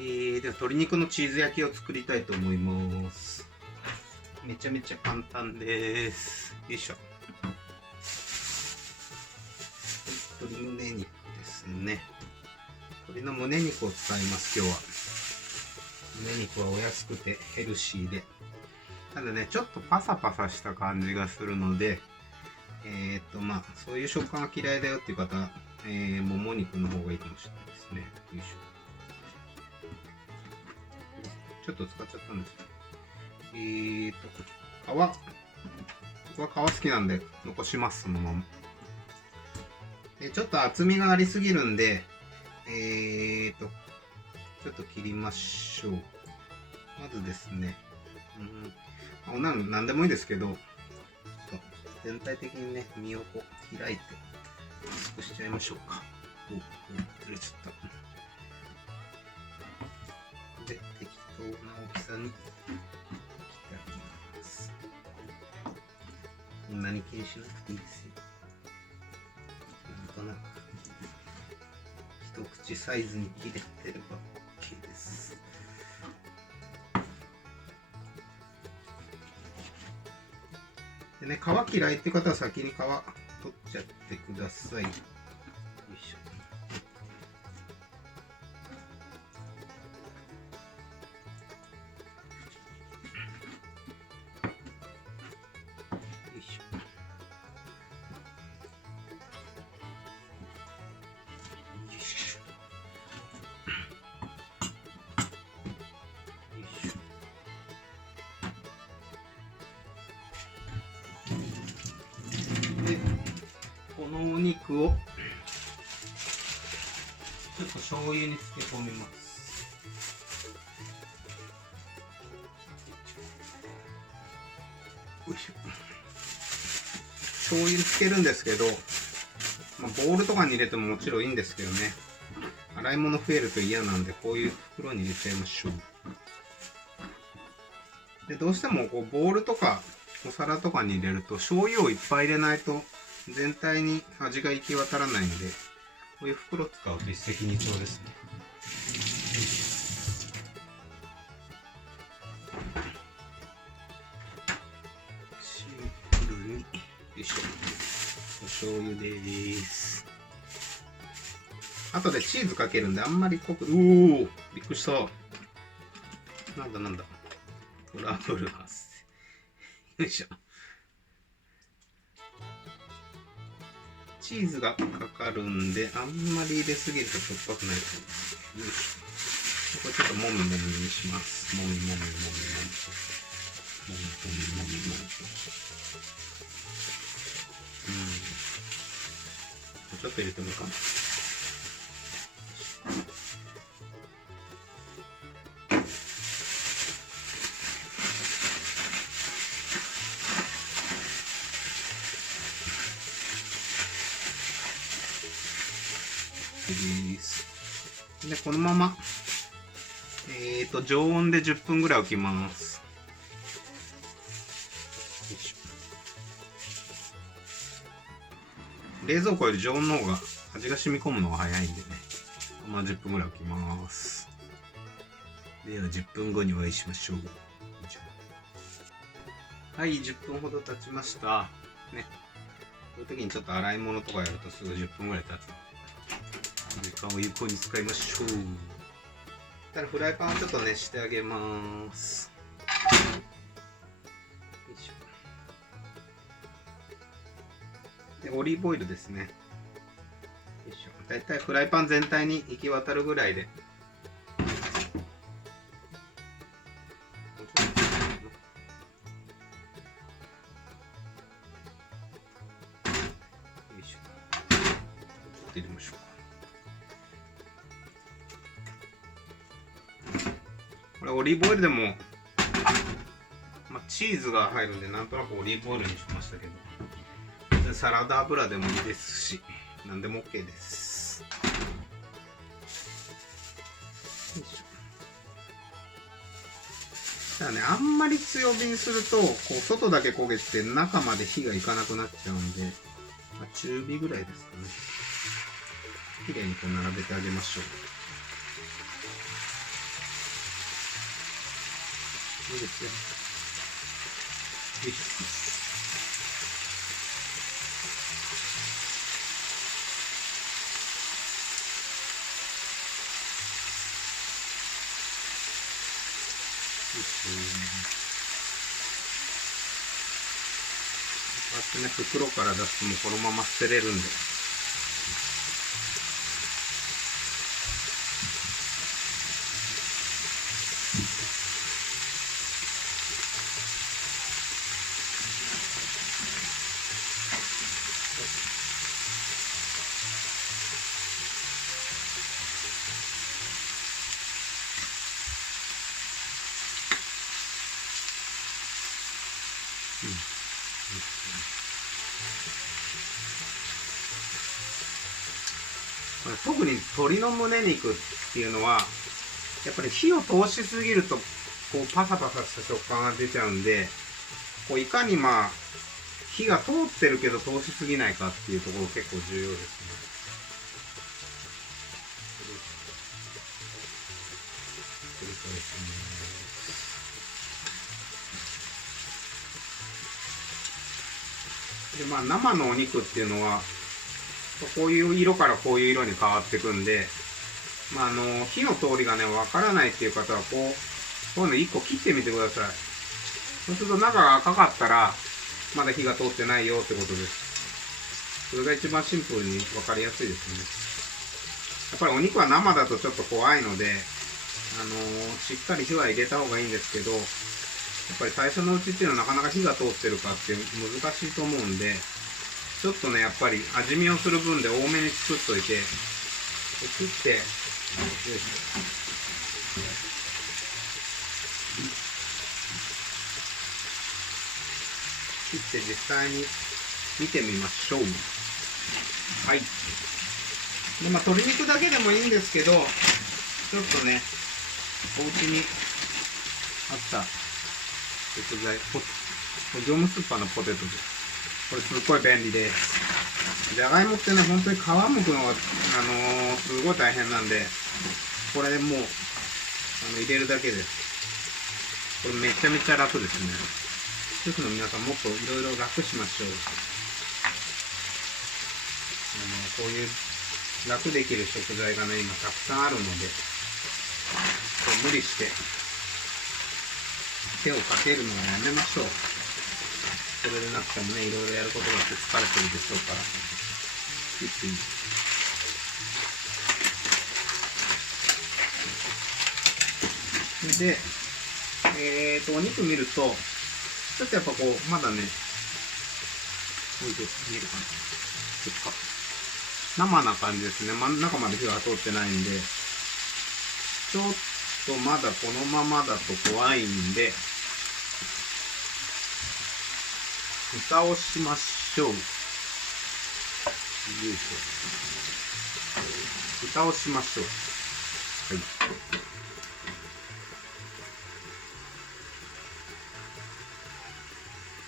では鶏肉のチーズ焼きを作りたいと思います。めちゃめちゃ簡単です。よいしょ。鶏胸肉ですね。鶏の胸肉を使います。今日は胸肉はお安くてヘルシーで、ただねちょっとパサパサした感じがするので、そういう食感が嫌いだよっていう方は、もも肉の方がいいかもしれないですね。よいしょ。ちょっと使っちゃったんですよ。僕は皮好きなんで残します、そのまま。ちょっと厚みがありすぎるんで、ちょっと切りましょう。まずですね、なんでもいいですけど、全体的にね、身をこう開いて薄くしちゃいましょうか。ずれちゃった。で、適当な大きさに切ってあげます。こんなに気にしなくていいですよ。なんとなく一口サイズに切れてれば OK です。でね、皮嫌いって方は先に皮取っちゃってください。よいしょ。で、このお肉をちょっと醤油に漬け込みます。よいしょ。醤油に漬けるんですけど、ボウルとかに入れてももちろんいいんですけどね、洗い物増えると嫌なんで、こういう袋に入れちゃいましょう。で、どうしてもこうボウルとかお皿とかに入れると醤油をいっぱい入れないと全体に味が行き渡らないので、こういう袋使うと一石二鳥ですね。シンプルに、よいしょ、お醤油です。後でチーズかけるんであんまり濃く、びっくりした。なんだトラブル発生。よいしょ。チーズがかかるんで、あんまり入れすぎるとしょっぱくないと思います。これちょっともみもみにします。もみもみもみもみ。もみもみもみもみ。ちょっと入れてもいいかな。で、このまま、常温で10分ぐらい置きます。よいしょ。冷蔵庫より常温の方が味が染み込むのが早いんでね、10分ぐらい置きます。では10分後にお会いしましょう。はい、10分ほど経ちましたね。こういう時にちょっと洗い物とかやるとすぐ10分ぐらい経つので、時間を有効に使いましょう。ただフライパンをちょっと熱してあげます。よいしょ。で、オリーブオイルですね。よいしょ。だいたいフライパン全体に行き渡るぐらいで。入れましょうか。これオリーブオイルでも、チーズが入るんでなんとなくオリーブオイルにしましたけど、サラダ油でもいいですし、何でも OK です。よいしょ。ただね、あんまり強火にするとこう外だけ焦げて中まで火がいかなくなっちゃうんで、中火ぐらいですかね。綺麗にこう並べてあげましょう。いいですよ。よいしょ。こうやってね、袋から出すともうこのまま捨てれるんで。特に鶏の胸肉っていうのはやっぱり火を通しすぎるとこうパサパサした食感が出ちゃうんで、こういかに火が通ってるけど通しすぎないかっていうところ結構重要ですね。で生のお肉っていうのはこういう色からこういう色に変わっていくんで、火の通りがねわからないっていう方はこういうの1個切ってみてください。そうすると中が赤かったらまだ火が通ってないよってことです。それが一番シンプルに分かりやすいですね。やっぱりお肉は生だとちょっと怖いので、しっかり火は入れた方がいいんですけど、やっぱり最初のうちっていうのはなかなか火が通ってるかって難しいと思うんで、ちょっとねやっぱり味見をする分で多めに作っといて、切って、切って実際に見てみましょう。はい。で鶏肉だけでもいいんですけど、ちょっとねお家にあった食材、業務スーパーのポテトです。これすっごい便利です。じゃがいもってね本当に皮むくのがすごい大変なんで、これもう入れるだけです。これめちゃめちゃ楽ですね。主婦の皆さんもっといろいろ楽しましょう。こういう楽できる食材がね今たくさんあるので、無理して手をかけるのはやめましょう。それでなくてもねいろいろやることがあって疲れてるでしょうから。で、お肉見るとちょっとやっぱこうまだね、見えるかな、生な感じですね。中まで火が通ってないんで、ちょっとまだこのままだと怖いんで、蓋をしましょう。よいしょ。蓋をしましょう。はい。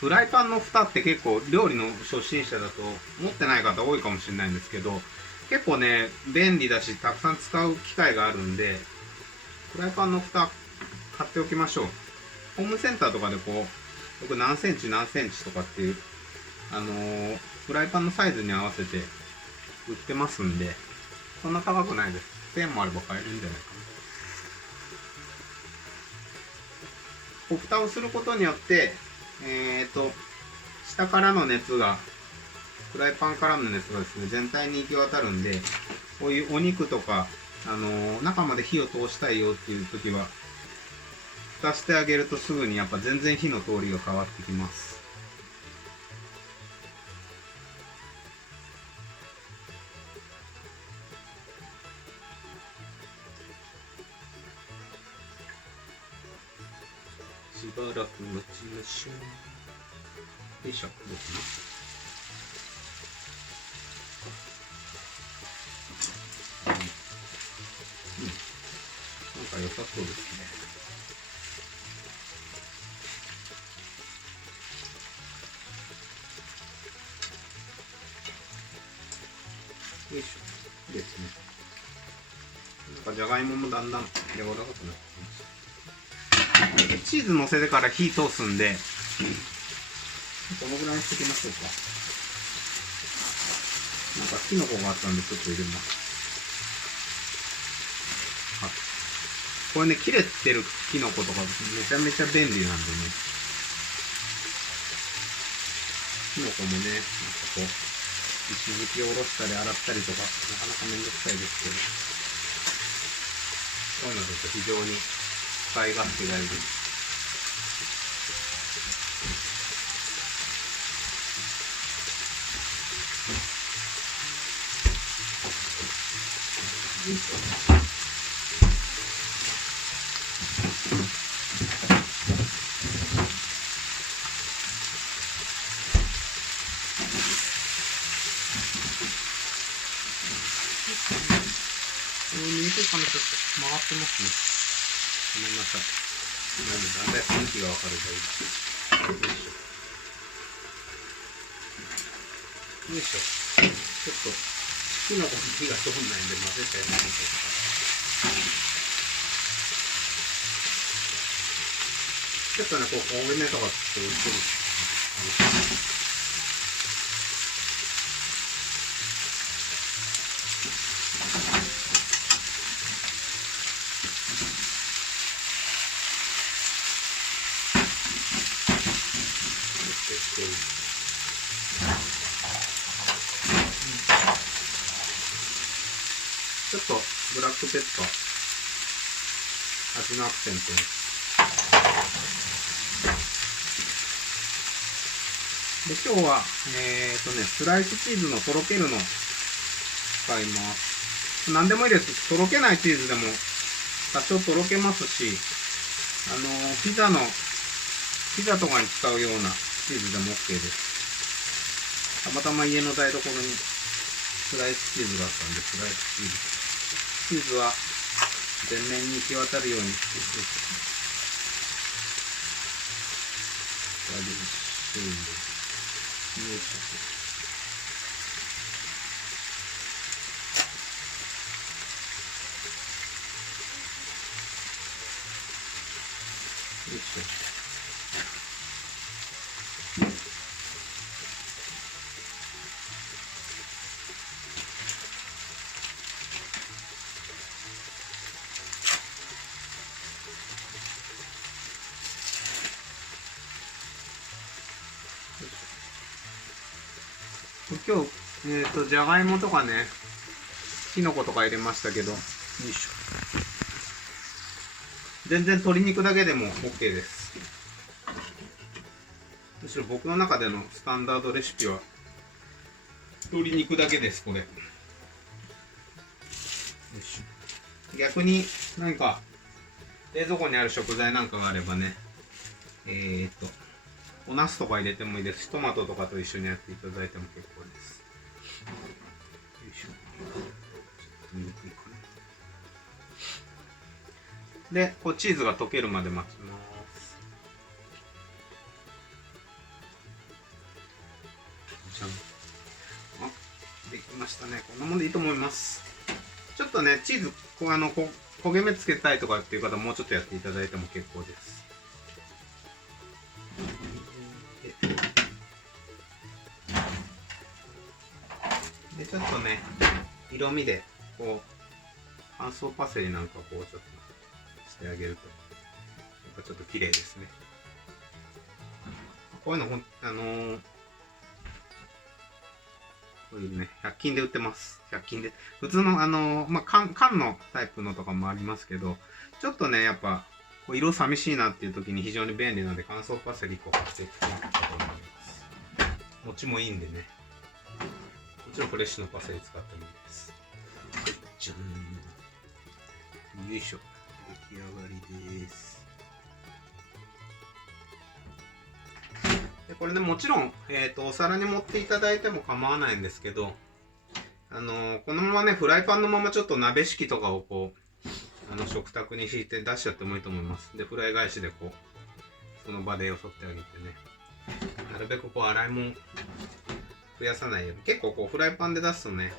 フライパンの蓋って結構料理の初心者だと持ってない方多いかもしれないんですけど、結構ね便利だしたくさん使う機会があるんで、フライパンの蓋買っておきましょう。ホームセンターとかでこう僕何センチ何センチとかっていうフライパンのサイズに合わせて売ってますんで、そんな高くないです。1000もあれば買えるんじゃないかな。こう蓋をすることによって下からの熱が、フライパンからの熱がですね全体に行き渡るんで、こういうお肉とか中まで火を通したいよっていう時は蓋してあげるとすぐにやっぱ全然火の通りが変わってきます。しばらく待ちましょう。よいしょ。どうかな。なんか良さそうですね。よいしょ。ですね。なんかじゃがいももだんだん柔らかくなってきました。チーズ乗せてから火通すんで、このぐらいにしておきましょうか。なんかキノコがあったんでちょっと入れます。これね、切れてるキノコとかめちゃめちゃ便利なんでね。キノコもね、なんかこう、石突きを下ろしたり洗ったりとか、なかなかめんどくさいですけど、こういうのだと非常に使い勝手がいいです。肉かな、ちょっと曲がってますね。ごめんなさい。だんだん雰囲気が分かればいいです。よいしょ。ちょっとキノコに火が通んないんで混ぜてやりましょうか。ちょっとね、こう焦げ目とかつって薄く。ちょっとブラックペッパー、味のアクセントに。で、今日は、スライスチーズのとろけるのを使います。何でもいいです。とろけないチーズでも多少とろけますし、ピザとかに使うようなチーズでも OK です。たまたま家の台所にスライスチーズがあったんで、スライスチーズ。チーズは全面に行き渡るように今日、じゃがいもとかね、きのことか入れましたけど、よいしょ。全然鶏肉だけでも OK です。むしろ僕の中でのスタンダードレシピは、鶏肉だけです、これ。よいしょ。逆に、何か、冷蔵庫にある食材なんかがあればね、お茄子とか入れてもいいですし、トマトとかと一緒にやっていただいても結構です。よいしょ。ちょっと見にくいかな。で、こうチーズが溶けるまで待ちます。じゃん。あ、できましたね。こんなもんでいいと思います。ちょっとね、チーズ、焦げ目つけたいとかっていう方もうちょっとやっていただいても結構です。で、ちょっとね、色味で、こう、乾燥パセリなんかこう、ちょっとしてあげると、やっぱちょっと綺麗ですね。こういうのこういうね、100均で売ってます。100均で。普通の、缶のタイプのとかもありますけど、ちょっとね、やっぱ、色寂しいなっていう時に非常に便利なので、乾燥パセリ1個買ってきたと思います。持ちもいいんでね。もちろんフレッシュのパセリ使ってもいいです。はい、じゃん。よいしょ。出来上がりです。でこれでもちろん、お皿に盛っていただいても構わないんですけど、このままね、フライパンのままちょっと鍋敷きとかをこう、食卓に敷いて出しちゃってもいいと思います。で、フライ返しでこう、その場でよそってあげてね。なるべくこう、洗い物増やさないように。結構こう、フライパンで出すとね、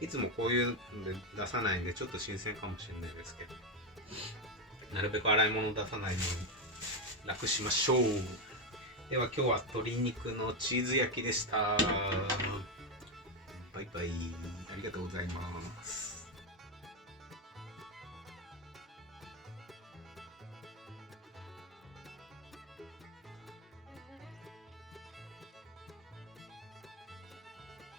いつもこういうので出さないんで、ちょっと新鮮かもしれないですけど、なるべく洗い物出さないように楽しましょう。では今日は鶏肉のチーズ焼きでした。バイバイ。ありがとうございます。